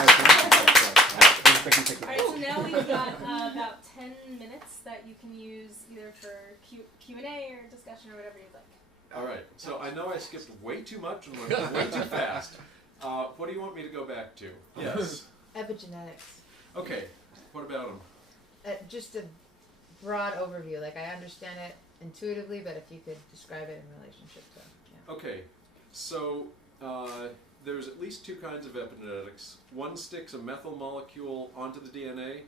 Alright, so now we've got about 10 minutes that you can use either for Q&A or discussion or whatever you'd like. Alright, so I know I skipped way too much and went way too fast. What do you want me to go back to? Yes. Epigenetics. Okay, what about them? Just a broad overview. Like, I understand it intuitively, but if you could describe it in relationship to, yeah. Okay, so there's at least two kinds of epigenetics. One sticks a methyl molecule onto the DNA.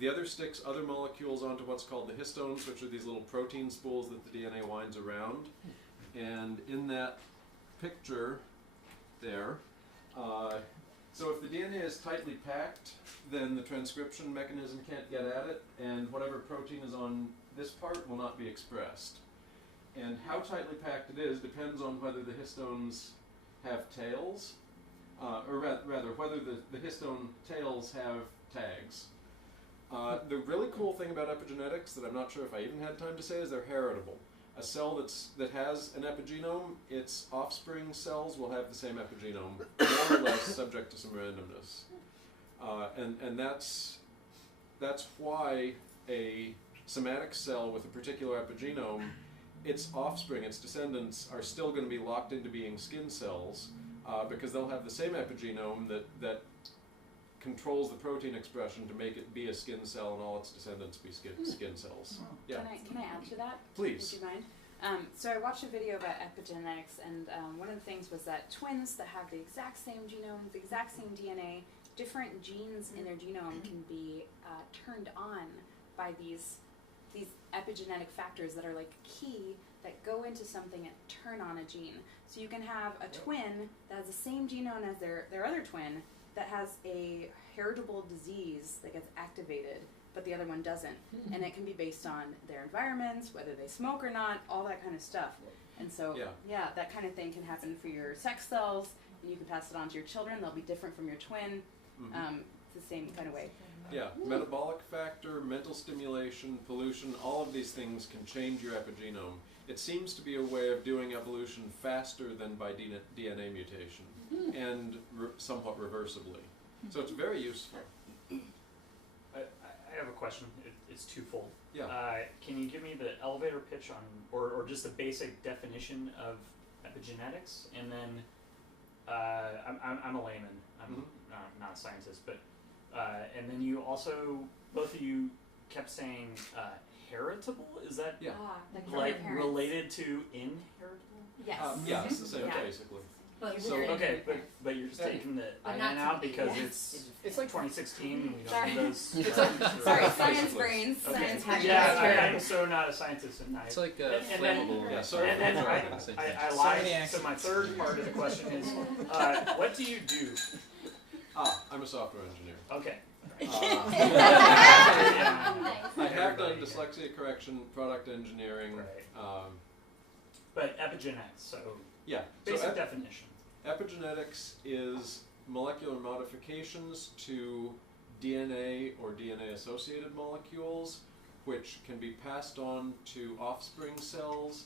The other sticks other molecules onto what's called the histones, which are these little protein spools that the DNA winds around. And in that picture there, so if the DNA is tightly packed, then the transcription mechanism can't get at it, and whatever protein is on this part will not be expressed. And how tightly packed it is depends on whether the histones have tails, or rather whether the histone tails have tags. The really cool thing about epigenetics that I'm not sure if I even had time to say is they're heritable. A cell that has an epigenome, its offspring cells will have the same epigenome, more or less subject to some randomness. And that's why a somatic cell with a particular epigenome, its offspring, its descendants, are still going to be locked into being skin cells because they'll have the same epigenome that controls the protein expression to make it be a skin cell and all its descendants be skin cells. Yeah. Can I add to that? Please. Would you mind? So I watched a video about epigenetics, and one of the things was that twins that have the exact same genome, the exact same DNA, different genes in their genome can be turned on by these epigenetic factors that are like key that go into something and turn on a gene. So you can have a twin that has the same genome as their other twin that has a heritable disease that gets activated, but the other one doesn't. And it can be based on their environments, whether they smoke or not, all that kind of stuff. And so, yeah, that kind of thing can happen for your sex cells, and you can pass it on to your children. They'll be different from your twin. It's the same kind of way. Yeah, metabolic factor, mental stimulation, pollution, all of these things can change your epigenome. It seems to be a way of doing evolution faster than by DNA mutation, and somewhat reversibly. So it's very useful. I have a question. It's twofold. Yeah. Can you give me the elevator pitch on, or just the basic definition of epigenetics? And then, I'm a layman. I'm not a scientist, but and then you also, both of you kept saying heritable. Is that like related to inheritable? Yes. Yeah, it's the same basically. But So okay, but you're just taking the IN out because it's like 2016 and we don't need those. Sorry, science brains. Okay. Science I'm so not a scientist, and it's like flammable. And then I lied. So my third part of the question is, what do you do? I'm a software engineer. Okay. I have done dyslexia correction, product engineering. Right. But epigenetics, so basic so definition. Epigenetics is molecular modifications to DNA or DNA-associated molecules, which can be passed on to offspring cells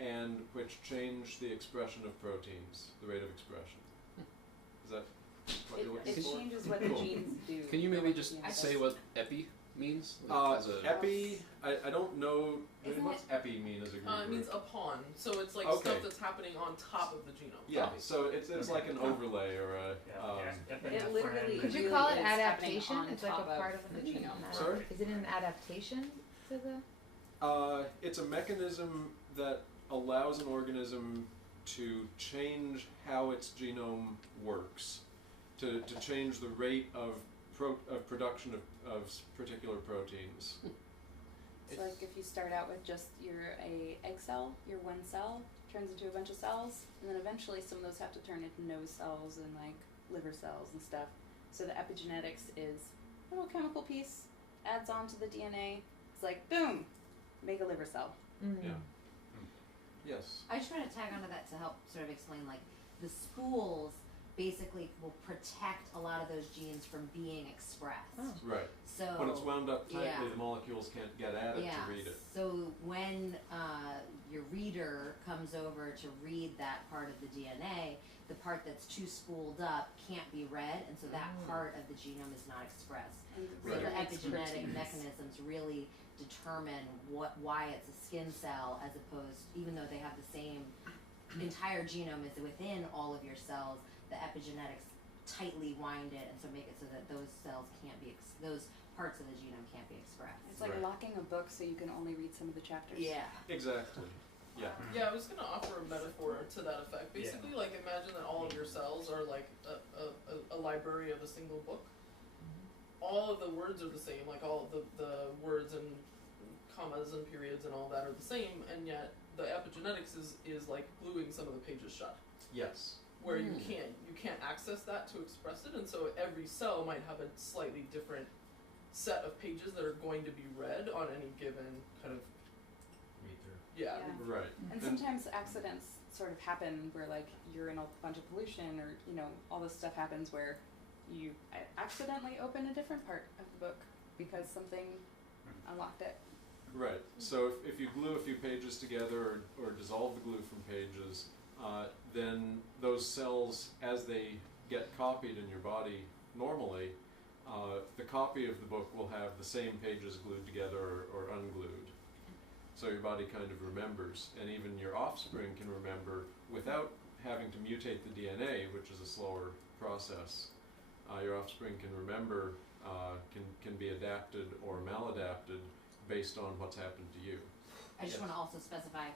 and which change the expression of proteins, the rate of expression. Is that what you're looking for? It changes what the genes do. Can you maybe just say what epi means? Epi, I don't know. What's epi mean as a group? It means upon. So it's like stuff that's happening on top of the genome. Yeah, so it's like an overlay or a... It literally Could you call it adaptation? It's like a part of the genome. Sorry? Is it an adaptation to the... It's a mechanism that allows an organism to change how its genome works, to change the rate of production of particular proteins. So like if you start out with just your egg cell, your one cell turns into a bunch of cells, and then eventually some of those have to turn into nose cells and like liver cells and stuff. So the epigenetics is a little chemical piece, adds on to the DNA. It's like boom, make a liver cell. Yeah. Yes. I just want to tag onto that to help sort of explain like the spools basically will protect a lot of those genes from being expressed. Oh. Right. So When it's wound up tightly, yeah. the molecules can't get at it yeah. to read it. So when your reader comes over to read that part of the DNA, the part that's too spooled up can't be read, and so that part of the genome is not expressed. So Right. the epigenetic mechanisms really determine why it's a skin cell, as opposed, even though they have the same entire genome is within all of your cells, the epigenetics tightly wind it, and so make it so that those cells can't be those parts of the genome can't be expressed. It's like Right. locking a book so you can only read some of the chapters. Yeah. Exactly. Yeah. Yeah, I was gonna offer a metaphor to that effect. Basically, like imagine that all of your cells are like a library of a single book. All of the words are the same, like all of the words and commas and periods and all that are the same, and yet the epigenetics is like gluing some of the pages shut. Yes. Where you can't access that to express it, and so every cell might have a slightly different set of pages that are going to be read on any given kind of Yeah. Right. And sometimes accidents sort of happen where like you're in a bunch of pollution, or all this stuff happens where you accidentally open a different part of the book because something unlocked it. Right. So if you glue a few pages together or dissolve the glue from pages, then those cells, as they get copied in your body normally, the copy of the book will have the same pages glued together or unglued. So your body kind of remembers, and even your offspring can remember without having to mutate the DNA, which is a slower process. Your offspring can remember, can be adapted or maladapted based on what's happened to you. I just want to also specify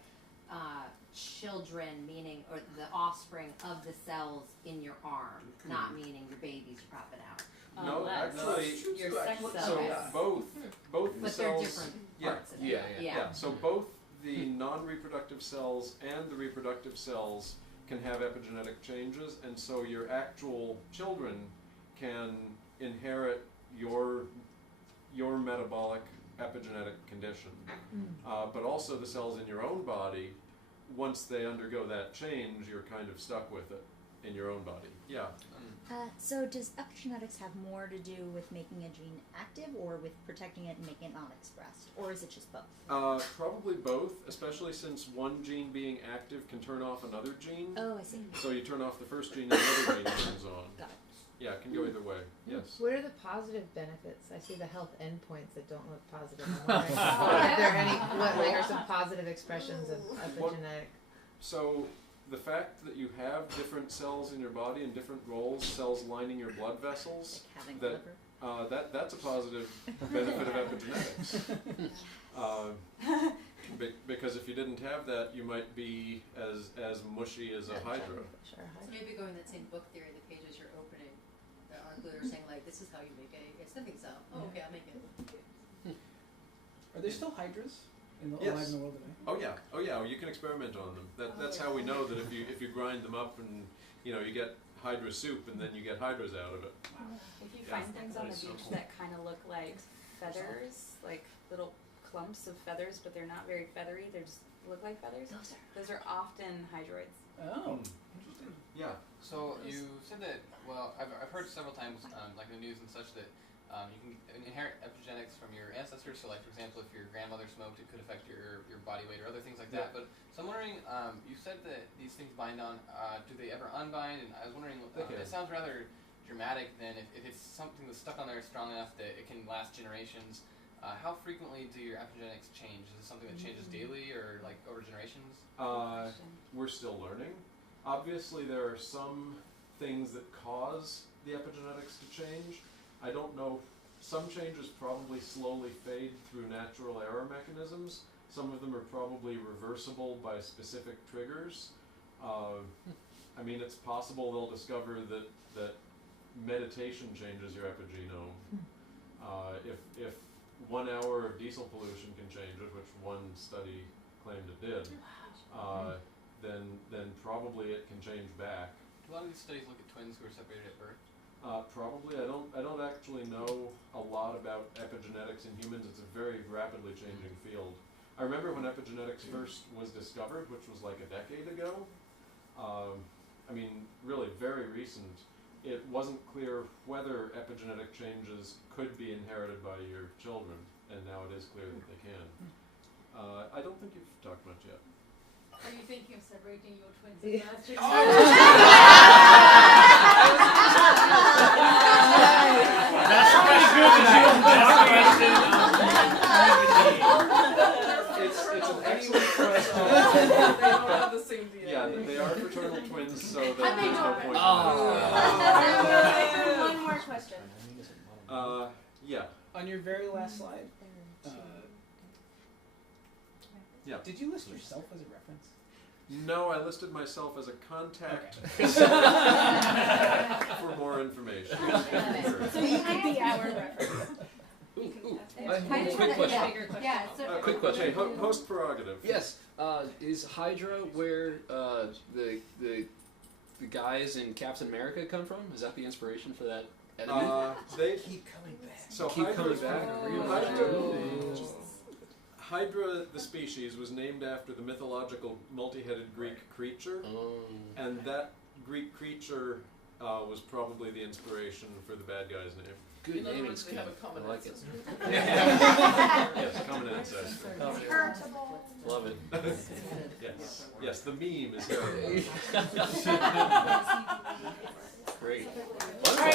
children, meaning, or the offspring of the cells in your arm, not meaning your babies you're popping out. No, actually, Your sex cells. so both the But cells. they're different Yeah. parts of it. Yeah. Yeah, so both the non-reproductive cells and the reproductive cells can have epigenetic changes, and so your actual children can inherit your metabolic epigenetic condition. But also the cells in your own body, once they undergo that change, you're kind of stuck with it in your own body. Yeah. So does epigenetics have more to do with making a gene active or with protecting it and making it not expressed? Or is it just both? Probably both, especially since one gene being active can turn off another gene. Oh, I see. So you turn off the first gene and another gene turns on. Got it. Yeah, it can go either way. Yes. What are the positive benefits? I see the health endpoints that don't look positive. Are there any? What are some positive expressions of epigenetic? So the fact that you have different cells in your body and different roles, cells lining your blood vessels, Like having that liver? that's a positive benefit of epigenetics. Because if you didn't have that, you might be as mushy as a hydra. Sure. So maybe going that same book theory, the pages you're opening that are glued are saying like, this is how you make a sniffing cell. Oh, okay, I'll make it. Are there still hydras Yes. alive in the world today? Oh yeah, you can experiment on them. That's how we know that if you grind them up and you get hydra soup and then you get hydras out of it. If you Yeah. find things on the That is so beach cool. that kind of look like feathers, like little clumps of feathers, but they're not very feathery, they just look like feathers, those are often hydroids. Oh, Mm. interesting. Yeah. So you said that, well, I've heard several times, like in the news and such, that you can inherit epigenetics from your ancestors. So like, for example, if your grandmother smoked, it could affect your body weight or other things like that. But so I'm wondering, you said that these things bind on, do they ever unbind? And I was wondering, it sounds rather dramatic than if it's something that's stuck on there strong enough that it can last generations. How frequently do your epigenetics change? Is it something that changes daily or like over generations? We're still learning. Obviously, there are some things that cause the epigenetics to change. I don't know. Some changes probably slowly fade through natural error mechanisms. Some of them are probably reversible by specific triggers. I mean, it's possible they'll discover that meditation changes your epigenome. If 1 hour of diesel pollution can change it, which one study claimed it did, then probably it can change back. Do a lot of these studies look at twins who are separated at birth? Probably. I don't actually know a lot about epigenetics in humans. It's a very rapidly changing field. I remember when epigenetics first was discovered, which was like a decade ago. I I mean, really very recent, it wasn't clear whether epigenetic changes could be inherited by your children, and now it is clear that they can. I don't think you've talked much yet. Are you thinking of separating your twins Yeah. and masters? That's pretty good that you It's an excellent question. They don't have the same DNA. Yeah, they are fraternal twins, so I there's think no point. One more question. Yeah. On your very last slide, Yeah. did you list yourself as a reference? No, I listed myself as a contact for more information. So you could be our reference. Quick question. Yeah, so Quick question. Okay, host prerogative. Yes. Is Hydra where the guys in Captain America come from? Is that the inspiration for that enemy? They Keep coming back. so Keep Hydra, coming back. Hydra, the species, was named after the mythological multi-headed Greek creature, and that Greek creature was probably the inspiration for the bad guy's name. Good In other naming words, they scheme. have a common I like it. ancestor. Yes, common ancestor. Love it. Yes, yes, the meme is here. Great. All right,